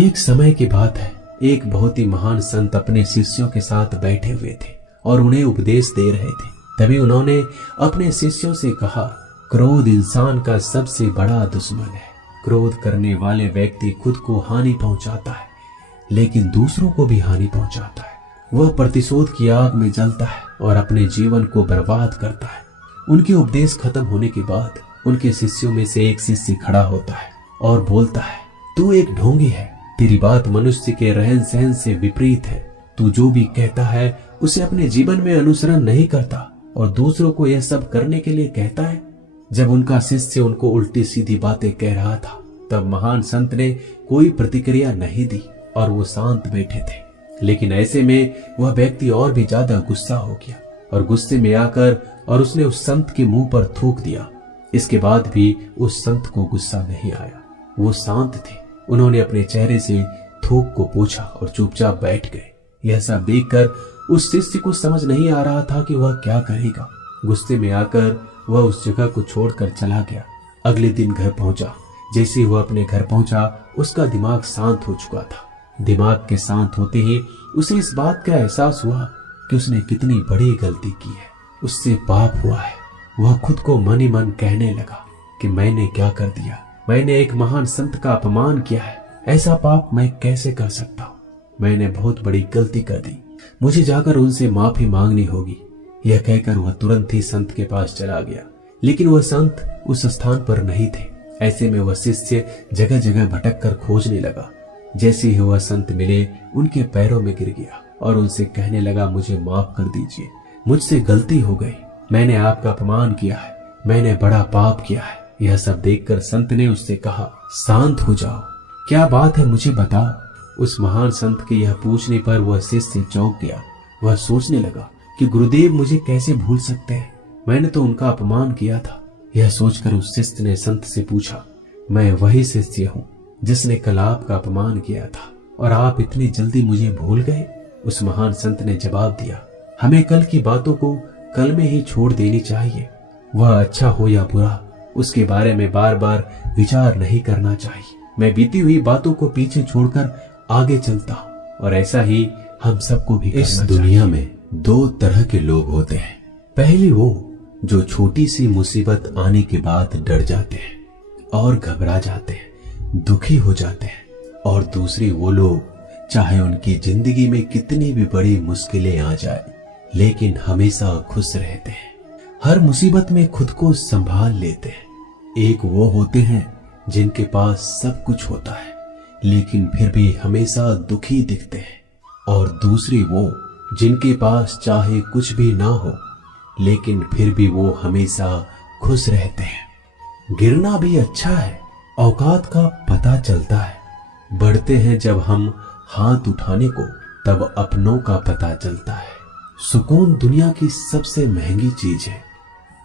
एक समय की बात है, एक बहुत ही महान संत अपने शिष्यों के साथ बैठे हुए थे और उन्हें उपदेश दे रहे थे। तभी उन्होंने अपने शिष्यों से कहा, क्रोध इंसान का सबसे बड़ा दुश्मन है। क्रोध करने वाले व्यक्ति खुद को हानि पहुंचाता है, लेकिन दूसरों को भी हानि पहुंचाता है। वह प्रतिशोध की आग में जलता है और अपने जीवन को बर्बाद करता है। उनके उपदेश खत्म होने के बाद उनके शिष्यों में से एक शिष्य खड़ा होता है और बोलता है, तू एक ढोंगी है। तेरी बात मनुष्य के रहन सहन से विपरीत है। तू जो भी कहता है उसे अपने जीवन में अनुसरण नहीं करता और दूसरों को यह सब करने के लिए कहता है। जब उनका शिष्य उनको उल्टी सीधी बातें कह रहा था, तब महान संत ने कोई प्रतिक्रिया नहीं दी और वो शांत बैठे थे। लेकिन ऐसे में वह व्यक्ति और भी ज्यादा गुस्सा हो गया और गुस्से में आकर और उसने उस संत के मुंह पर थूक दिया। इसके बाद भी उस संत को गुस्सा नहीं आया। वो शांत थे। उन्होंने अपने चेहरे से थूक को पोंछा और चुपचाप बैठ गए। यह सब देखकर उस शिष्य को समझ नहीं आ रहा था कि वह क्या करेगा। गुस्से में आकर वह उस जगह को छोड़कर चला गया। अगले दिन घर पहुंचा। जैसे वह अपने घर पहुंचा, उसका दिमाग शांत हो चुका था। दिमाग के शांत होते ही उसे इस बात का एहसास हुआ कि उसने कितनी बड़ी गलती की है। उससे पाप हुआ है। वह खुद को मन ही मन कहने लगा कि मैंने क्या कर दिया। मैंने एक महान संत का अपमान किया है। ऐसा पाप मैं कैसे कर सकता हूँ। मैंने बहुत बड़ी गलती कर दी। मुझे जाकर उनसे माफी मांगनी होगी। यह कहकर वह तुरंत ही संत के पास चला गया। लेकिन वह संत उस स्थान पर नहीं थे। ऐसे में वह शिष्य जगह जगह भटक कर खोजने लगा। जैसे ही वह संत मिले, उनके पैरों में गिर गया और उनसे कहने लगा, मुझे माफ कर दीजिए। मुझसे गलती हो गई। मैंने आपका अपमान किया है। मैंने बड़ा पाप किया है। यह सब देखकर संत ने उससे कहा, शांत हो जाओ। क्या बात है, मुझे बताओ। उस महान संत के यह पूछने पर वह शिष्य चौंक गया। वह सोचने लगा कि गुरुदेव मुझे कैसे भूल सकते हैं। मैंने तो उनका अपमान किया था। यह सोचकर उस शिष्य ने संत से पूछा, मैं वही शिष्य हूँ जिसने कल आपका अपमान किया था और आप इतनी जल्दी मुझे भूल गए। उस महान संत ने जवाब दिया, हमें कल की बातों को कल में ही छोड़ देनी चाहिए। वह अच्छा हो या बुरा, उसके बारे में बार बार विचार नहीं करना चाहिए। मैं बीती हुई बातों को पीछे छोड़कर आगे चलता हूँ और ऐसा ही हम सबको भी करना चाहिए। इस दुनिया में दो तरह के लोग होते हैं। पहली वो जो छोटी सी मुसीबत आने के बाद डर जाते हैं और घबरा जाते हैं, दुखी हो जाते हैं। और दूसरी वो लोग, चाहे उनकी जिंदगी में कितनी भी बड़ी मुश्किलें आ जाए, लेकिन हमेशा खुश रहते हैं। हर मुसीबत में खुद को संभाल लेते हैं। एक वो होते हैं जिनके पास सब कुछ होता है, लेकिन फिर भी हमेशा दुखी दिखते हैं। और दूसरी वो जिनके पास चाहे कुछ भी ना हो, लेकिन फिर भी वो हमेशा खुश रहते हैं। गिरना भी अच्छा है। औकात का पता चलता है। बढ़ते हैं जब हम हाथ उठाने को, तब अपनों का पता चलता है। सुकून दुनिया की सबसे महंगी चीज है।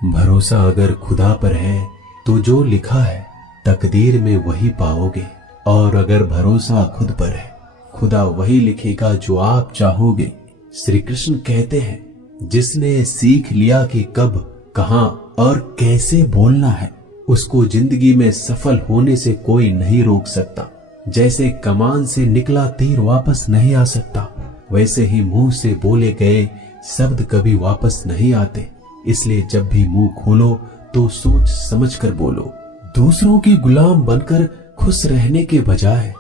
भरोसा अगर खुदा पर है तो जो लिखा है तकदीर में वही पाओगे। और अगर भरोसा खुद पर है, खुदा वही लिखेगा जो आप चाहोगे। श्री कृष्ण कहते हैं, जिसने सीख लिया कि कब, कहां और कैसे बोलना है, उसको जिंदगी में सफल होने से कोई नहीं रोक सकता। जैसे कमान से निकला तीर वापस नहीं आ सकता, वैसे ही मुंह से बोले गए शब्द कभी वापस नहीं आते। इसलिए जब भी मुंह खोलो तो सोच समझकर बोलो। दूसरों के गुलाम बनकर खुश रहने के बजाय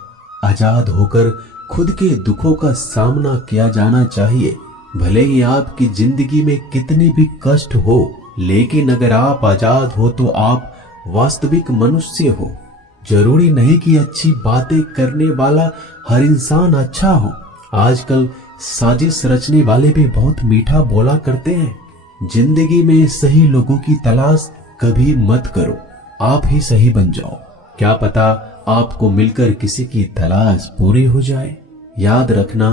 आजाद होकर खुद के दुखों का सामना किया जाना चाहिए। भले ही आपकी जिंदगी में कितने भी कष्ट हो, लेकिन अगर आप आजाद हो तो आप वास्तविक मनुष्य हो। जरूरी नहीं कि अच्छी बातें करने वाला हर इंसान अच्छा हो। आजकल साजिश रचने वाले भी बहुत मीठा बोला करते हैं। जिंदगी में सही लोगों की तलाश कभी मत करो, आप ही सही बन जाओ। क्या पता आपको मिलकर किसी की तलाश पूरी हो जाए। याद रखना,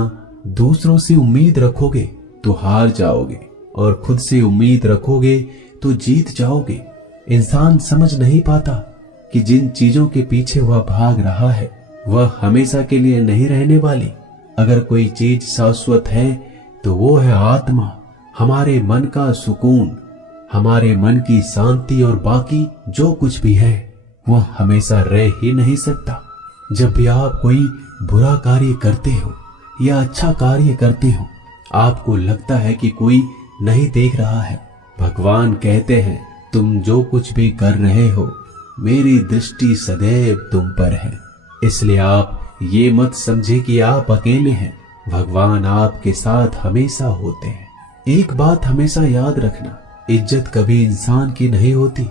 दूसरों से उम्मीद रखोगे तो हार जाओगे और खुद से उम्मीद रखोगे तो जीत जाओगे। इंसान समझ नहीं पाता कि जिन चीजों के पीछे वह भाग रहा है वह हमेशा के लिए नहीं रहने वाली। अगर कोई चीज शाश्वत है तो वो है आत्मा, हमारे मन का सुकून, हमारे मन की शांति। और बाकी जो कुछ भी है वह हमेशा रह ही नहीं सकता। जब भी आप कोई बुरा कार्य करते हो या अच्छा कार्य करते हो, आपको लगता है कि कोई नहीं देख रहा है। भगवान कहते हैं, तुम जो कुछ भी कर रहे हो, मेरी दृष्टि सदैव तुम पर है। इसलिए आप ये मत समझे कि आप अकेले हैं, भगवान आपके साथ हमेशा होते हैं। एक बात हमेशा याद रखना, इज्जत कभी इंसान की नहीं होती,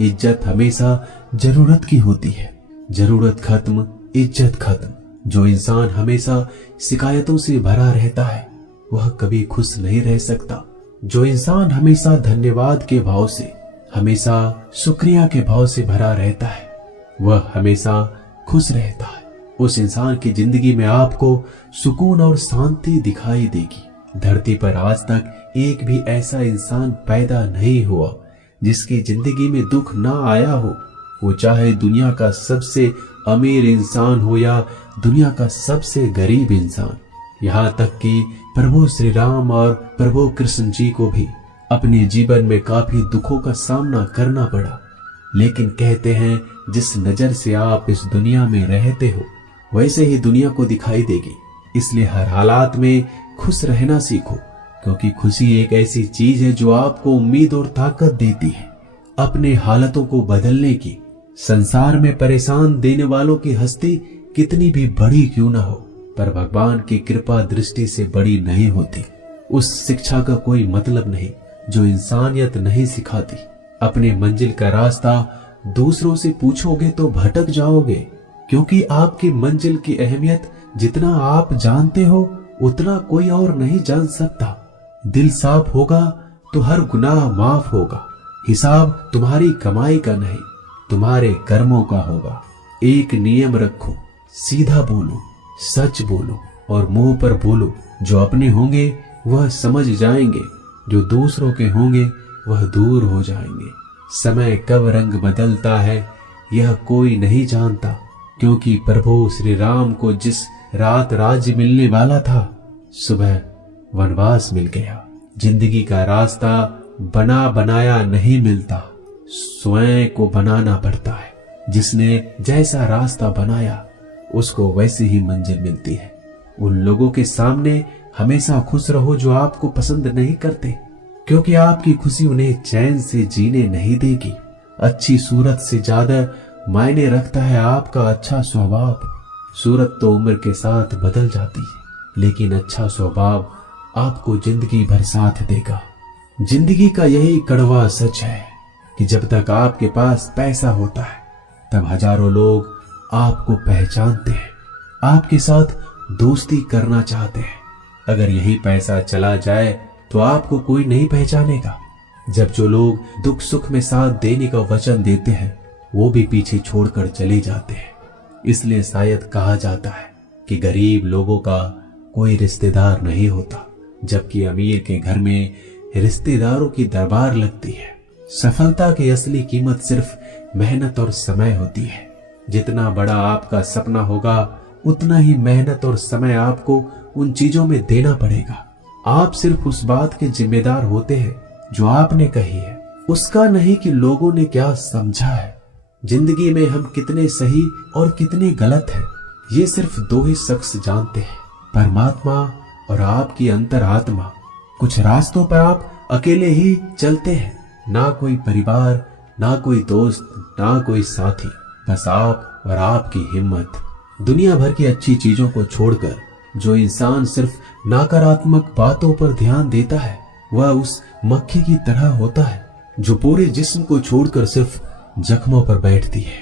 इज्जत हमेशा जरूरत की होती है। जरूरत खत्म, इज्जत खत्म। जो इंसान हमेशा शिकायतों से भरा रहता है, वह कभी खुश नहीं रह सकता। जो इंसान हमेशा धन्यवाद के भाव से, हमेशा शुक्रिया के भाव से भरा रहता है, वह हमेशा खुश रहता है। उस इंसान की जिंदगी में आपको सुकून और शांति दिखाई देगी। धरती पर आज तक एक भी ऐसा इंसान पैदा नहीं हुआ जिसकी जिंदगी में दुख ना आया हो। वो चाहे दुनिया का सबसे अमीर इंसान हो या दुनिया का सबसे गरीब इंसान। यहाँ तक कि प्रभु श्री राम और प्रभु कृष्ण जी को भी अपने जीवन में काफी दुखों का सामना करना पड़ा। लेकिन कहते हैं, जिस नजर से आप इस दुनिया में रहते हो, वैसे ही दुनिया को दिखाई देगी। इसलिए हर हालात में खुश रहना सीखो, क्योंकि खुशी एक ऐसी चीज है जो आपको उम्मीद और ताकत देती है अपने हालातों को बदलने की। संसार में परेशान देने वालों की हस्ती कितनी भी बड़ी क्यों ना हो, पर भगवान की कृपा दृष्टि से बड़ी नहीं होती। उस शिक्षा का कोई मतलब नहीं जो इंसानियत नहीं सिखाती। अपने मंजिल का रास्ता दूसरों से पूछोगे तो भटक जाओगे, क्योंकि आपकी मंजिल की अहमियत जितना आप जानते हो उतना कोई और नहीं जान सकता। दिल साफ होगा तो हर गुनाह माफ होगा। हिसाब तुम्हारी कमाई का नहीं, तुम्हारे कर्मों का होगा। एक नियम रखो, सीधा बोलो, सच बोलो और मुंह पर बोलो। जो अपने होंगे वह समझ जाएंगे, जो दूसरों के होंगे वह दूर हो जाएंगे। समय कब रंग बदलता है यह कोई नहीं जानता, क्योंकि प्रभु श्री राम को जिस रात राज्य मिलने वाला था, सुबह वनवास मिल गया। जिंदगी का रास्ता बना बनाया नहीं मिलता, स्वयं को बनाना पड़ता है। जिसने जैसा रास्ता बनाया उसको वैसी ही मंजिल मिलती है। उन लोगों के सामने हमेशा खुश रहो जो आपको पसंद नहीं करते, क्योंकि आपकी खुशी उन्हें चैन से जीने नहीं देगी। अच्छी सूरत से ज्यादा मायने रखता है आपका अच्छा स्वभाव। सूरत तो उम्र के साथ बदल जाती है, लेकिन अच्छा स्वभाव आपको जिंदगी भर साथ देगा। जिंदगी का यही कड़वा सच है कि जब तक आपके पास पैसा होता है, तब हजारों लोग आपको पहचानते हैं, आपके साथ दोस्ती करना चाहते हैं। अगर यही पैसा चला जाए तो आपको कोई नहीं पहचानेगा। जब जो लोग दुख सुख में साथ देने का वचन देते हैं, वो भी पीछे छोड़कर चले जाते हैं। इसलिए शायद कहा जाता है कि गरीब लोगों का कोई रिश्तेदार नहीं होता, जबकि अमीर के घर में रिश्तेदारों की दरबार लगती है। सफलता की असली कीमत सिर्फ मेहनत और समय होती है। जितना बड़ा आपका सपना होगा, उतना ही मेहनत और समय आपको उन चीजों में देना पड़ेगा। आप सिर्फ उस बात के जिम्मेदार होते हैं जो आपने कही है, उसका नहीं कि लोगों ने क्या समझा है। जिंदगी में हम कितने सही और कितने गलत हैं, ये सिर्फ दो ही शख्स जानते हैं, परमात्मा और आपकी अंतरात्मा। कुछ रास्तों पर आप अकेले ही चलते हैं, ना कोई परिवार, ना कोई दोस्त, ना कोई साथी, बस आप और आपकी हिम्मत। दुनिया भर की अच्छी चीजों को छोड़कर जो इंसान सिर्फ नकारात्मक बातों पर ध्यान देता है, वह उस मक्खी की तरह होता है जो पूरे जिस्म को छोड़कर सिर्फ जख्मों पर बैठती है।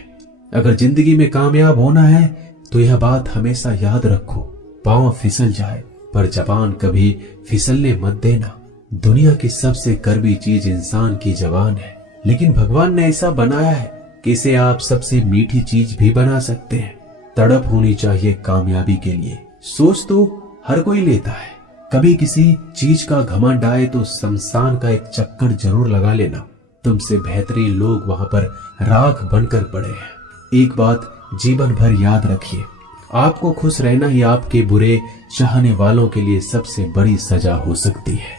अगर जिंदगी में कामयाब होना है तो यह बात हमेशा याद रखो, पांव फिसल जाए पर जबान कभी फिसलने मत देना। दुनिया की सबसे कड़वी चीज इंसान की जबान है, लेकिन भगवान ने ऐसा बनाया है कि इसे आप सबसे मीठी चीज भी बना सकते हैं। तड़प होनी चाहिए कामयाबी के लिए। सोच तो हर कोई लेता है, कभी किसी चीज का घमंड आए तो शमशान का एक चक्कर जरूर लगा लेना। तुमसे बेहतरीन लोग वहां पर राख बनकर पड़े हैं। एक बात जीवन भर याद रखिए, आपको खुश रहना ही आपके बुरे चाहने वालों के लिए सबसे बड़ी सजा हो सकती है।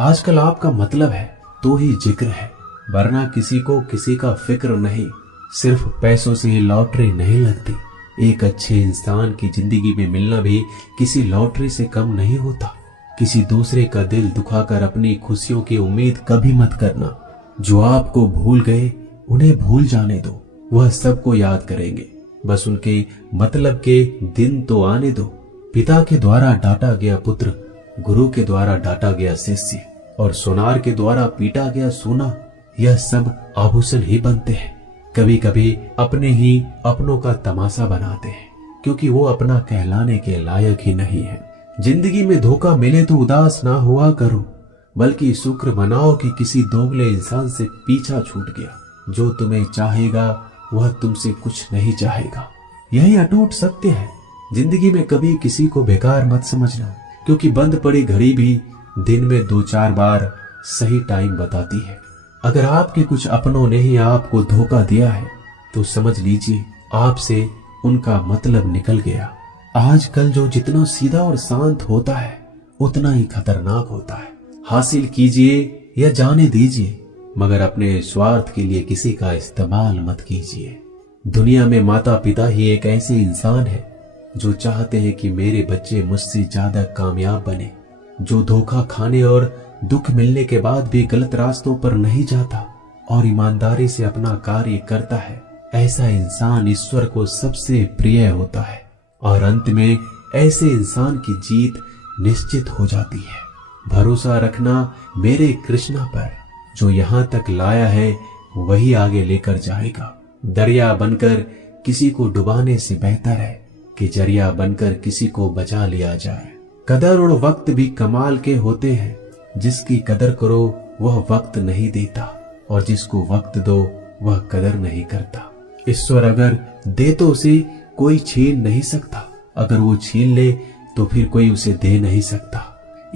आजकल आपका मतलब है तो ही जिक्र है, वरना किसी को किसी का फिक्र नहीं। सिर्फ पैसों से ही लॉटरी नहीं लगती, एक अच्छे इंसान की जिंदगी में मिलना भी किसी लॉटरी से कम नहीं होता। किसी दूसरे का दिल दुखाकर अपनी खुशियों की उम्मीद कभी मत करना। जो आपको भूल गए उन्हें भूल जाने दो, वह सबको याद करेंगे, बस उनके मतलब के दिन तो आने दो। पिता के द्वारा डांटा गया पुत्र, गुरु के द्वारा डांटा गया शिष्य और सोनार के द्वारा पीटा गया सोना, यह सब आभूषण ही बनते हैं। कभी कभी अपने ही अपनों का तमाशा बनाते हैं, क्योंकि वो अपना कहलाने के लायक ही नहीं है। जिंदगी में धोखा मिले तो उदास ना हुआ करो, बल्कि शुक्र मनाओ कि किसी दोगले इंसान से पीछा छूट गया। जो तुम्हें चाहेगा वह तुमसे कुछ नहीं चाहेगा, यही अटूट सत्य है। जिंदगी में कभी किसी को बेकार मत समझना, क्योंकि बंद पड़ी घड़ी भी दिन में 2-4 बार सही टाइम बताती है। अगर आपके कुछ अपनों ने ही आपको धोखा दिया है तो समझ लीजिए आपसे उनका मतलब निकल गया। आजकल जो जितना सीधा और शांत होता है उतना ही खतरनाक होता है। हासिल कीजिए या जाने दीजिए, मगर अपने स्वार्थ के लिए किसी का इस्तेमाल मत कीजिए। दुनिया में माता पिता ही एक ऐसे इंसान है जो चाहते हैं कि मेरे बच्चे मुझसे ज्यादा कामयाब बने, जो धोखा खाने और दुख मिलने के बाद भी गलत रास्तों पर नहीं जाता और ईमानदारी से अपना कार्य करता है। ऐसा इंसान ईश्वर को सबसे प्रिय होता है और अंत में ऐसे इंसान की जीत निश्चित हो जाती है। भरोसा रखना मेरे कृष्णा पर, जो यहाँ तक लाया है वही आगे लेकर जाएगा। दरिया बनकर किसी को डुबाने से बेहतर है कि जरिया बनकर किसी को बचा लिया जाए। कदर और वक्त भी कमाल के होते हैं। जिसकी कदर करो वह वक्त नहीं देता और जिसको वक्त दो वह कदर नहीं करता। ईश्वर अगर दे तो उसे कोई छीन नहीं सकता, अगर वो छीन ले तो फिर कोई उसे दे नहीं सकता।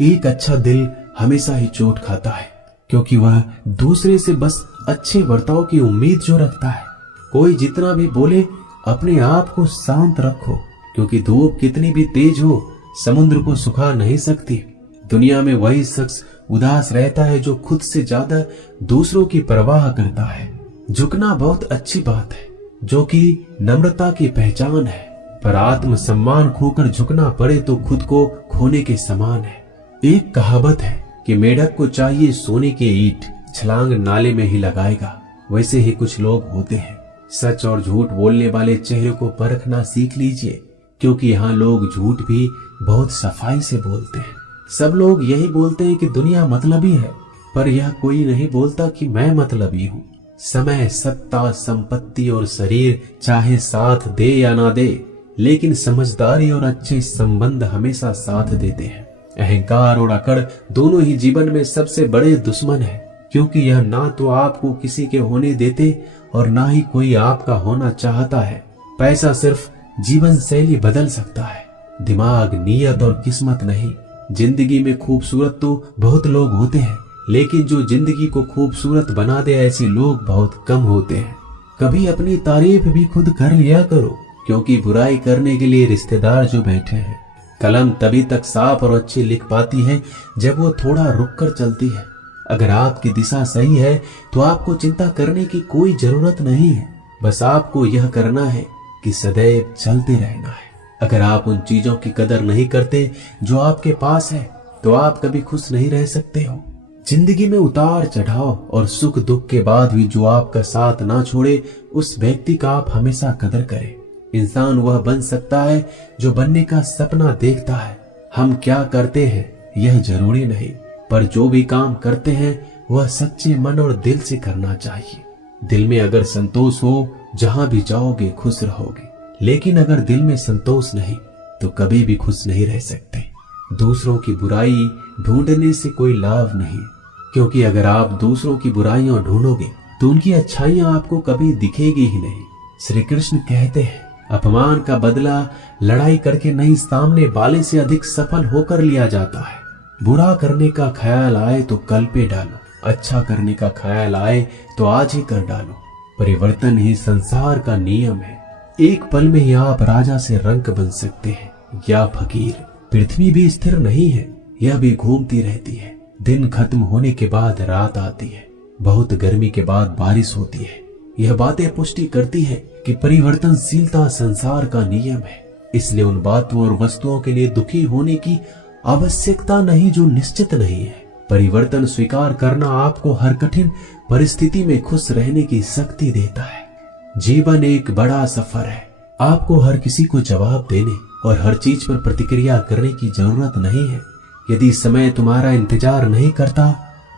एक अच्छा दिल हमेशा ही चोट खाता है, क्योंकि वह दूसरे से बस अच्छे बर्ताव की उम्मीद जो रखता है। कोई जितना भी बोले अपने आप को शांत रखो, क्योंकि धूप कितनी भी तेज हो समुद्र को सुखा नहीं सकती। दुनिया में वही शख्स उदास रहता है जो खुद से ज्यादा दूसरों की परवाह करता है। झुकना बहुत अच्छी बात है, जो कि नम्रता की पहचान है, पर आत्म सम्मान खोकर झुकना पड़े तो खुद को खोने के समान है। एक कहावत है कि मेढक को चाहिए सोने की ईंट, छलांग नाले में ही लगाएगा। वैसे ही कुछ लोग होते हैं। सच और झूठ बोलने वाले चेहरे को परखना सीख लीजिए, क्योंकि यहाँ लोग झूठ भी बहुत सफाई से बोलते हैं। सब लोग यही बोलते हैं कि दुनिया मतलबी है, पर यह कोई नहीं बोलता कि मैं मतलबी हूँ। समय, सत्ता, संपत्ति और शरीर चाहे साथ दे या ना दे, लेकिन समझदारी और अच्छे संबंध हमेशा साथ देते हैं। अहंकार और अकड़ दोनों ही जीवन में सबसे बड़े दुश्मन है, क्योंकि यह ना तो आपको किसी के होने देते और ना ही कोई आपका होना चाहता है। पैसा सिर्फ जीवन शैली बदल सकता है, दिमाग, नीयत और किस्मत नहीं। जिंदगी में खूबसूरत तो बहुत लोग होते हैं, लेकिन जो जिंदगी को खूबसूरत बना दे ऐसे लोग बहुत कम होते हैं। कभी अपनी तारीफ भी खुद कर लिया करो, क्योंकि बुराई करने के लिए रिश्तेदार जो बैठे हैं। कलम तभी तक साफ और अच्छी लिख पाती है जब वो थोड़ा रुक कर चलती है। अगर आपकी दिशा सही है तो आपको चिंता करने की कोई जरूरत नहीं है। बस आपको यह करना है कि सदैव चलते रहना है। अगर आप उन चीजों की कदर नहीं करते जो आपके पास है, तो आप कभी खुश नहीं रह सकते हो। जिंदगी में उतार चढ़ाव और सुख दुख के बाद भी जो आपका साथ ना छोड़े, उस व्यक्ति का आप हमेशा कदर करें। इंसान वह बन सकता है जो बनने का सपना देखता है। हम क्या करते हैं यह जरूरी नहीं, पर जो भी काम करते हैं वह सच्चे मन और दिल से करना चाहिए। दिल में अगर संतोष हो, जहां भी जाओगे खुश रहोगे, लेकिन अगर दिल में संतोष नहीं तो कभी भी खुश नहीं रह सकते। दूसरों की बुराई ढूंढने से कोई लाभ नहीं, क्योंकि अगर आप दूसरों की बुराइयां ढूंढोगे तो उनकी अच्छाइयां आपको कभी दिखेगी ही नहीं। श्री कृष्ण कहते हैं, अपमान का बदला लड़ाई करके नहीं, सामने वाले से अधिक सफल होकर लिया जाता है। बुरा करने का ख्याल आए तो कल पे डालो, अच्छा करने का ख्याल आए तो आज ही कर डालो। परिवर्तन ही संसार का नियम है। एक पल में ही आप राजा से रंक बन सकते हैं या फकीर। पृथ्वी भी स्थिर नहीं है, यह भी घूमती रहती है। दिन खत्म होने के बाद रात आती है, बहुत गर्मी के बाद बारिश होती है, यह बातें पुष्टि करती है कि परिवर्तनशीलता संसार का नियम है। इसलिए उन बातों और वस्तुओं के लिए दुखी होने की आवश्यकता नहीं जो निश्चित नहीं है। परिवर्तन स्वीकार करना आपको हर कठिन परिस्थिति में खुश रहने की शक्ति देता है। जीवन एक बड़ा सफर है। आपको हर किसी को जवाब देने और हर चीज पर प्रतिक्रिया करने की जरूरत नहीं है। यदि समय तुम्हारा इंतजार नहीं करता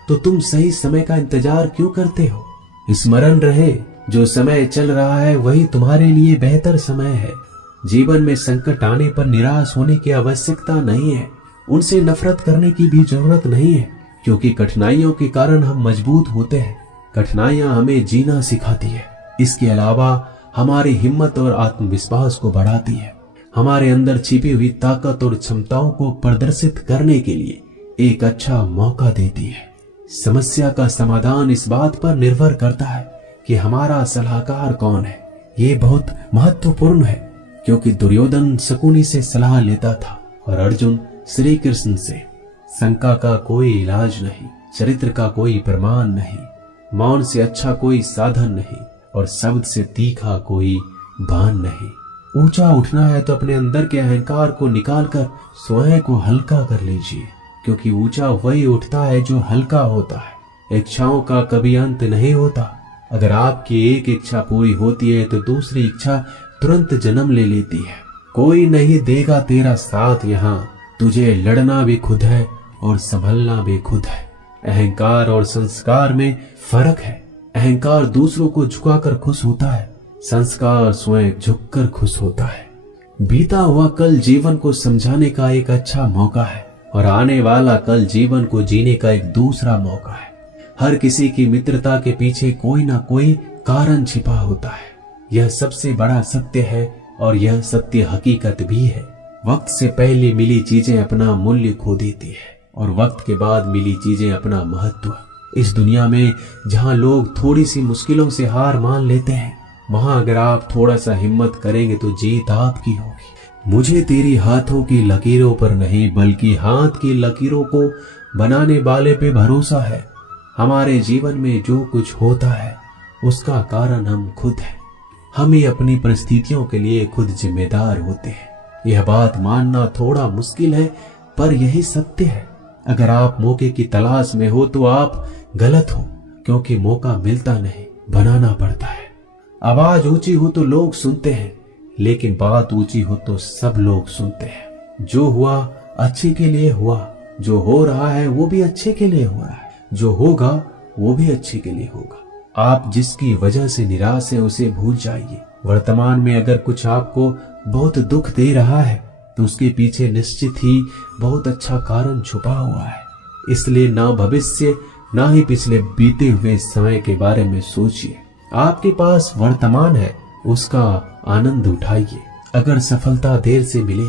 तो तुम सही समय का इंतजार क्यों करते हो? स्मरण रहे, जो समय चल रहा है वही तुम्हारे लिए बेहतर समय है। जीवन में संकट आने पर निराश होने की आवश्यकता नहीं है। उनसे नफरत करने की भी जरूरत नहीं है, क्योंकि कठिनाइयों के कारण हम मजबूत होते हैं। कठिनाइयां हमें जीना सिखाती है। इसके अलावा हमारी हिम्मत और आत्मविश्वास को बढ़ाती है। हमारे अंदर छिपी हुई ताकत और क्षमताओं को प्रदर्शित करने के लिए एक अच्छा मौका देती है। समस्या का समाधान इस बात पर निर्भर करता है कि हमारा सलाहकार कौन है। ये बहुत महत्वपूर्ण है, क्योंकि दुर्योधन शकुनी से सलाह लेता था और अर्जुन श्री कृष्ण से। शंका का कोई इलाज नहीं, चरित्र का कोई प्रमाण नहीं, मौन से अच्छा कोई साधन नहीं और शब्द से तीखा कोई बाण नहीं। ऊंचा उठना है तो अपने अंदर के अहंकार को निकालकर स्वयं को हल्का कर लीजिए, क्योंकि ऊंचा वही उठता है जो हल्का होता है। इच्छाओं का कभी अंत नहीं होता। अगर आपकी एक इच्छा पूरी होती है तो दूसरी इच्छा तुरंत जन्म ले लेती है। कोई नहीं देगा तेरा साथ यहाँ, तुझे लड़ना भी खुद है और संभलना भी खुद है। अहंकार और संस्कार में फर्क है। अहंकार दूसरों को झुकाकर खुश होता है, संस्कार स्वयं झुककर खुश होता है। बीता हुआ कल जीवन को समझाने का एक अच्छा मौका है और आने वाला कल जीवन को जीने का एक दूसरा मौका है। हर किसी की मित्रता के पीछे कोई ना कोई कारण छिपा होता है। यह सबसे बड़ा सत्य है और यह सत्य हकीकत भी है। वक्त से पहले मिली चीजें अपना मूल्य खो देती है और वक्त के बाद मिली चीजें अपना महत्व। इस दुनिया में जहां लोग थोड़ी सी मुश्किलों से हार मान लेते हैं, वहां अगर आप थोड़ा सा हिम्मत करेंगे तो जीत आपकी होगी। मुझे तेरी हाथों की लकीरों पर नहीं बल्कि हाथ की लकीरों को बनाने वाले पे भरोसा है। हमारे जीवन में जो कुछ होता है उसका कारण हम खुद हैं। हम ही अपनी परिस्थितियों के लिए खुद जिम्मेदार होते हैं। यह बात मानना थोड़ा मुश्किल है, पर यही सत्य है। अगर आप मौके की तलाश में हो तो आप गलत हो, क्योंकि मौका मिलता नहीं, बनाना पड़ता है। आवाज ऊंची हो तो लोग सुनते हैं, लेकिन बात ऊंची हो तो सब लोग सुनते हैं। जो हुआ अच्छे के लिए हुआ, जो हो रहा है वो भी अच्छे के लिए हो रहा है, जो होगा वो भी अच्छे के लिए होगा। आप जिसकी वजह से निराश है उसे भूल जाइए। वर्तमान में अगर कुछ आपको बहुत दुख दे रहा है तो उसके पीछे निश्चित ही बहुत अच्छा कारण छुपा हुआ है। इसलिए ना भविष्य ना ही पिछले बीते हुए समय के बारे में सोचिए। आपके पास वर्तमान है, उसका आनंद उठाइए। अगर सफलता देर से मिले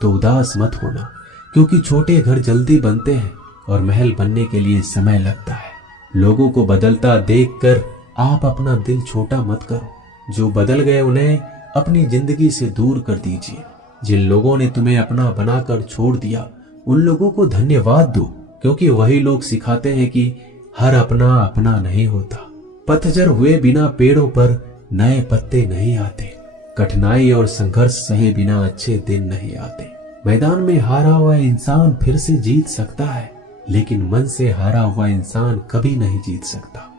तो उदास मत होना, क्योंकि छोटे घर जल्दी बनते हैं और महल बनने के लिए समय लगता है। लोगों को बदलता देखकर आप अपना दिल छोटा मत करो। जो बदल गए उन्हें अपनी जिंदगी से दूर कर दीजिए। जिन लोगों ने तुम्हें अपना बनाकर छोड़ दिया उन लोगों को धन्यवाद दो, क्योंकि वही लोग सिखाते हैं कि हर अपना अपना नहीं होता। पतझड़ हुए बिना पेड़ों पर नए पत्ते नहीं आते। कठिनाई और संघर्ष सहे बिना अच्छे दिन नहीं आते। मैदान में हारा हुआ इंसान फिर से जीत सकता है, लेकिन मन से हारा हुआ इंसान कभी नहीं जीत सकता।